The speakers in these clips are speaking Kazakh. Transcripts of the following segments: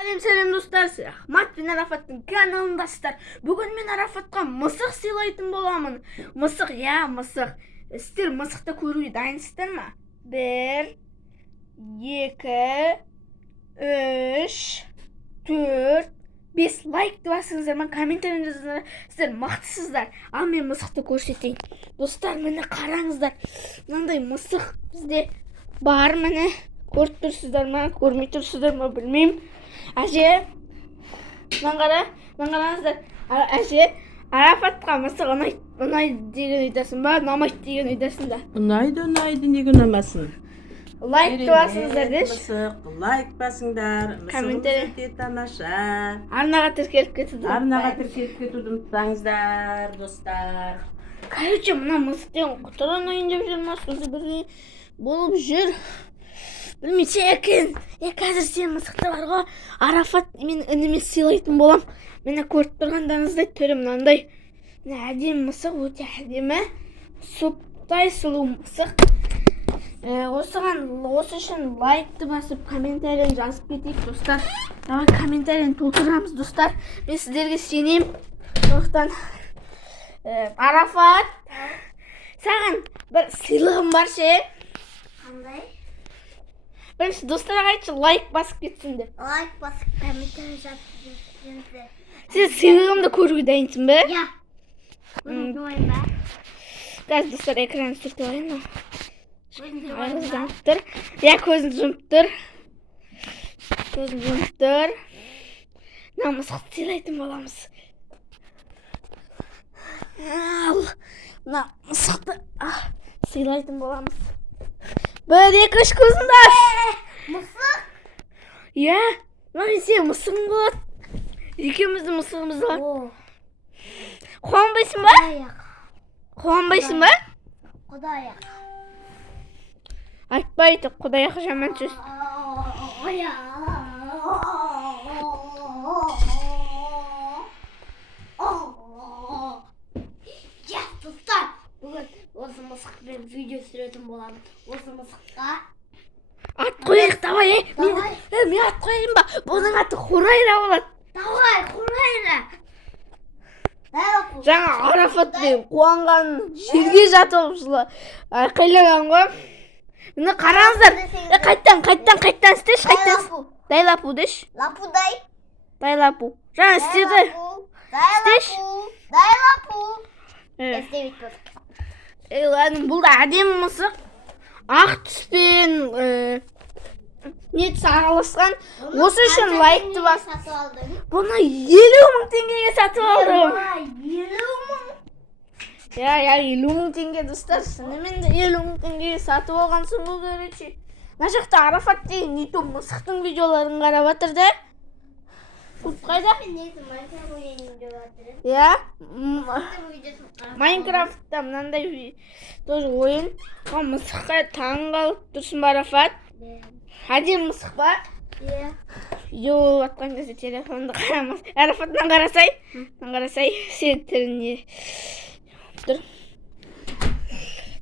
Сәлем достар, Ахмат пен Арафаттың каналындасыздар. Бүгін мен Арафатқа мысық сыйлайтын боламын. Мысық, мысық. Сіздер мысықты көруге дайынсыздар ма? 1, 2, 3, 4, 5 лайк басыңыздар, комментарий жазыңыздар. Сіздер мақтысыздар. Ал мен мысықты көрсетейін. Достар, міне қараңыздар. Мынандай мысық бізде бар, міне. Көріп тұрсыздар ма, көрмей тұрсыздар ма білмеймін. Әже, қараңыздар. Әже, Арафатқа мысық ұнайды деген ойдасың ба, ұнамайды деген ойдасың да? Ұнайды, неге ұнамасын? Лайк басыңыздар деш. Мысық, лайк басыңдар. Комментарий. Мысығымыз өте тамаша. Арнаға тіркеліп кетуді ұмытпаңыздар, достар. Короче, мына мысықтен құтыран ойын деп жүр ма, сосы бірге болып жүр. Білмейсе екен. Қазір сен мысықты бар ғой, Арафат мен ініме сыйлайтын болам. Мені көріп тұрғандарыңыздай түрі мынандай. Әдемі мысық, өте әдемі. Соптай сұлу мысық. Осы үшін лайкты басып, комментарийін жазып кетейік, достар. Давай комментарийін толтырамыз, достар. Мен сіздерге сенем. Сондықтан Арафат, саған бір сыйлығым бар ше. Қандай? Бірінші достарға айтшы, лайк басып кетсін деп. Лайк басып, комментарий жазып кетсеңіздер. Сен сыйлығымды көруге дайынсың ба? Иә. Көруге ойын ба? Қазір достар экранды сүртіп алайын. Көзіңді Айғыз ойын ба? жұмып тұр. Көзіңді жұмып тұр. Көзіңді жұмып тұр. Мына мысықты сыйлайтын боламыз. Ал, мына мысықты сыйлайтын боламыз. 1, 2, 3 көзіңді аш. Мысық? Мына сен мысығың болады. Екеуміздің мысығымыз бар. Қуанбайсың ба? Қуанбайсың ба? Құдаяқ. Айтпайды, құдаяқ жаман сөз. Достар, бүгін осы мысықпен видео түсіретін боламын. Осы мысыққа Ат қояйық, давай, мен ат қояйын ба? Бұның аты Хурайра болады. давай, Хурайра. Жаңа Арафаттың қуанған жерге жатып жылы айқайлаған ғой. Міне қараңыздар. Қайттан істеш, Дайлапу деш. Лапудай. Дайлапу. Жаңа істеді. Істеш. Дайлапу. Істемейді бұл. Бұл да әдемі мысық. Ақ түспен нетісі араласқан. Осы үшін лайкты бас. Бұны 50.000 теңгеге сатып алдым. 50.000? 50.000 теңге, достар. Шынымен де 50.000 теңгеге сатып алғансың бұл көрече. Мына жақта Арафат деген YouTube мысықтың видеоларын қарап жатыр да. Қайда? Майнкрафтта мынандай тоже ойын. Мысыққа таң қалып тұрсын ба, Арафат? Әдемі мысық ба? Видео болып атқан кезде телефонды қарамас. Арафаттан қарасай, сен түріне тұр.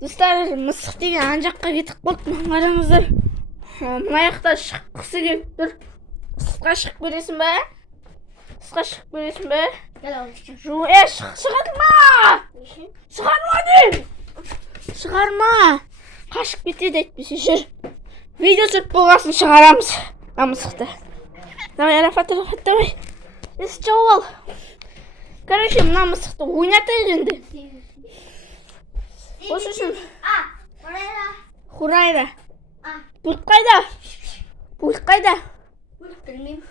Достар, мысық деген ан жаққа кетіп қалды. Қараңыздар. Мына жақта шыққысы келіп тұр. Мысыққа шығып бересің ба? Шығарма! Қашып кетеді әйтпесе, жүр. Видео түсіріп болғасын шығарамыз. Мысықты. Давай, Арафат, давай. Жауып ал. Короче, мына мысықты ойнатайық енді. Осы үшін. Хурайра. Пульт қайда? Білмеймін.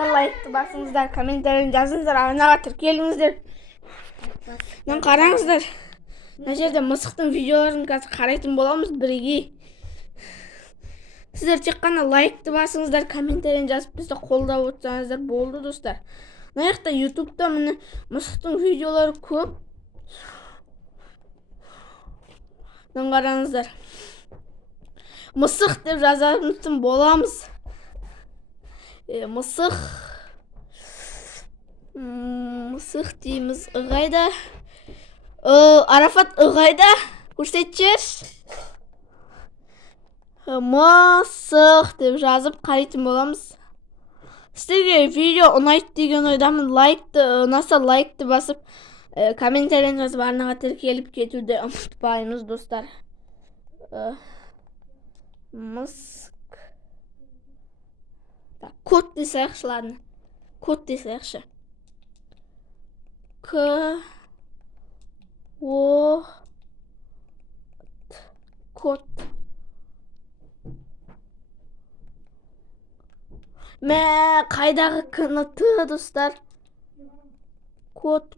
Лайкты басыңыздар, комментарийін жазыңыздар, арнаға тіркеліңіздер. Қараңыздар. Мына жерде мысықтың видеоларын қазір қарайтын боламыз бірге. Сіздер тек қана лайкты басыңыздар, комментарийін жазып бізді қолдап отырсаңыздар болды, достар. Мына жақта YouTube'да міне мысықтың видеолары көп. Қараңыздар. Мысық деп жазатын боламыз. Мысық дейміз. Қайда? Арафат қайда? Көрсетші. Мысық деп жазып қарайтын боламыз. сіздерге видео ұнайды деген ойдамын. Ұнаса лайкты басып, комментарияны жазып арнаға тіркеліп кетуді ұмытпаймыз, достар. Код десейікші, ладно. Код десейікші. Код. Қайдағы кыныты, достар? Код.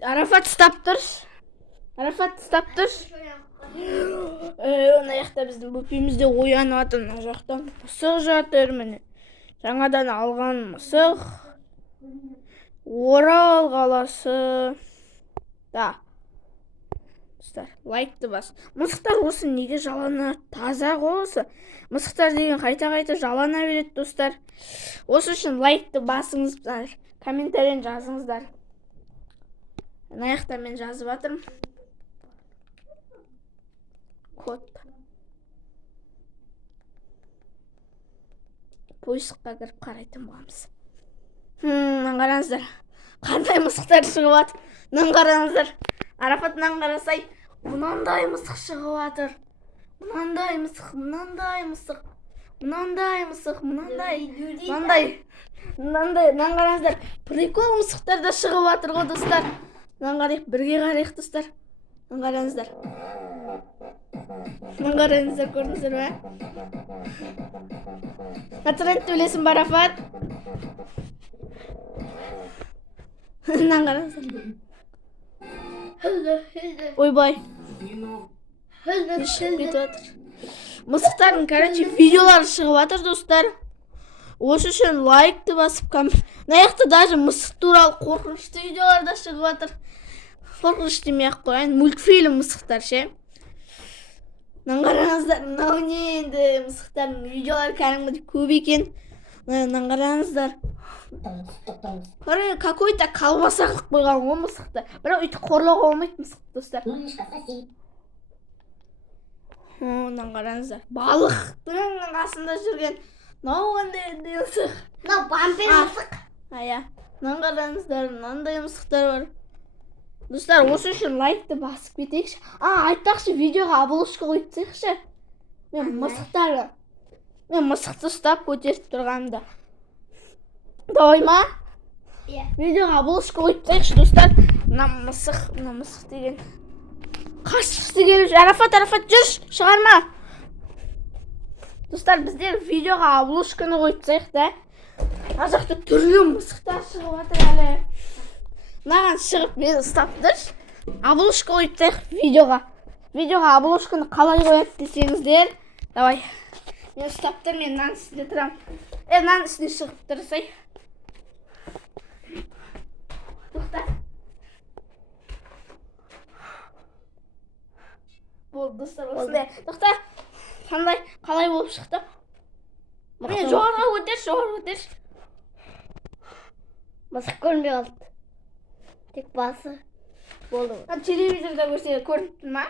Арафат стап тұрш. Оны аяқта біздің бөпемізде оянып жатыр. Мына жақтан мысық жатыр, міне. Жаңадан алған мысық. Орал қаласы. Достар, лайкты бас. Мысықтар осы неге жаланады? Таза ғой осы. Мысықтар деген қайта-қайта жалана береді, достар. Осы үшін лайкты басыңыздар. Комментарияны жазыңыздар. Аяқта мен жазып жатырмын. Код. Поисққа кіріп қарайтын боламыз. Қараңыздар. Қандай мысықтар шығып жатыр? Қараңыздар. Арафатынан қарасай, мынандай мысық шығып жатыр. Мынандай қараңыздар. Прикол мысықтар да шығып жатыр ғой, достар. Қарайық, бірге қарайық, достар. Қараңыздар. Көрдіңіздер ме? Патент төлесін ба, Арафат? Қараңыздар. Ойбай. Мысықтардың, видеолары шығып жатыр, достар. Осы үшін лайкты басып, наяқты даже мысық туралы қорқынышты видеоларда шығып жатыр. Қорқыныш демей-ақ қояйын, мультфильм мысықтар, ше. Қараңыздар, мынау не енді мысықтардың видеолары кәдімгідей көп екен. Қараңыздар. Какой-то колбаса қылып қойған ғой мысықты. Бірақ өйтіп қорлауға болмайды мысықты, достар. Қараңыздар. Балықтың қасында жүрген. Мынау қандай мысық? Мынау бампер мысық. Қараңыздар, мынандай мысықтар бар. Достар, осы үшін лайкты басып кетейікші. Айтпақшы, видеоға обложка қойып тастайықшы. Мен мысықты ұстап көтеріп тұрғанымда. Давай ма? Видеоға обложка қойып тастайықшы, достар. Мына мысық деген. Қашқысы келіп жүр. Арафат, жүрш, шығарма. Достар, біздер видеоға обложканы қойып тастайық, да? Ар жақта түрлі мысықтар шығып жатыр әлі. Мынаған шығып мені ұстап тұрш. Обложка қойып тастайық видеоға. Видеоға обложканы қалай қояды десеңіздер. Давай. Мен ұстап тұр, мен мынаның үстінде тұрам. Мынаның үстіне шығып тұрсай. Тоқта. Болды, достар, осындай. Тоқта. Қалай болып шықты? Мен жоғарға өтерш. Мысық көрінбей қалды. Тек басы. Болды. Телевизорда көрсе көрініп тұр ма?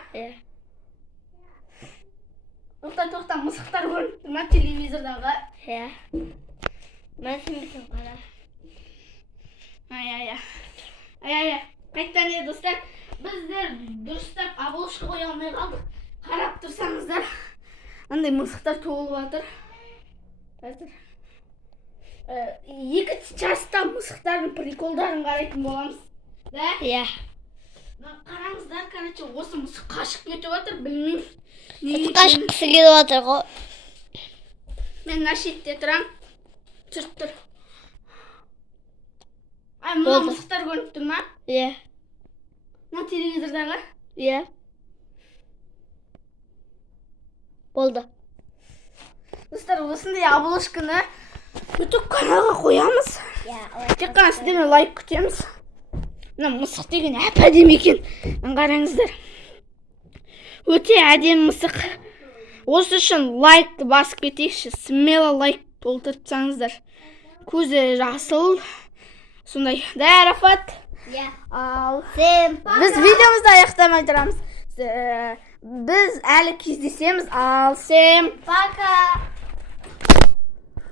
Тоқта, мысықтар көрініп тұр ма телевизордағы? Мен сендікін қара. Қайттан еді, достар. Біздер дұрыстап обложка қоя алмай қалдық. Қарап тұрсаңыздар. Андай мысықтар толып жатыр. Екі часта мысықтардың приколдарын қарайтын боламыз. Да? Қараңыздар, осы мысық қашып кетіп жатыр, білмеймін. Қашқысы келіп жатыр ғой. Мен мына шетте тұрам. Тұр. Мына мысықтар көрініп тұр ма? Мына телевизордағы? Болды. Достар, осындай обложканы YouTube каналға қоямыз. Тек қана сіздерден лайк күтеміз. Мына мысық деген әп-әдемі екен. Қараңыздар. Өте әдемі мысық. Осы үшін лайкты басып кетейікші. Смело лайк толтыртсаңыздар. Көзі жасыл. Сондай. Да, Арафат? Біз видеомызды аяқтамай тұрамыз. Біз әлі кездесеміз. Ал, сен. Пока.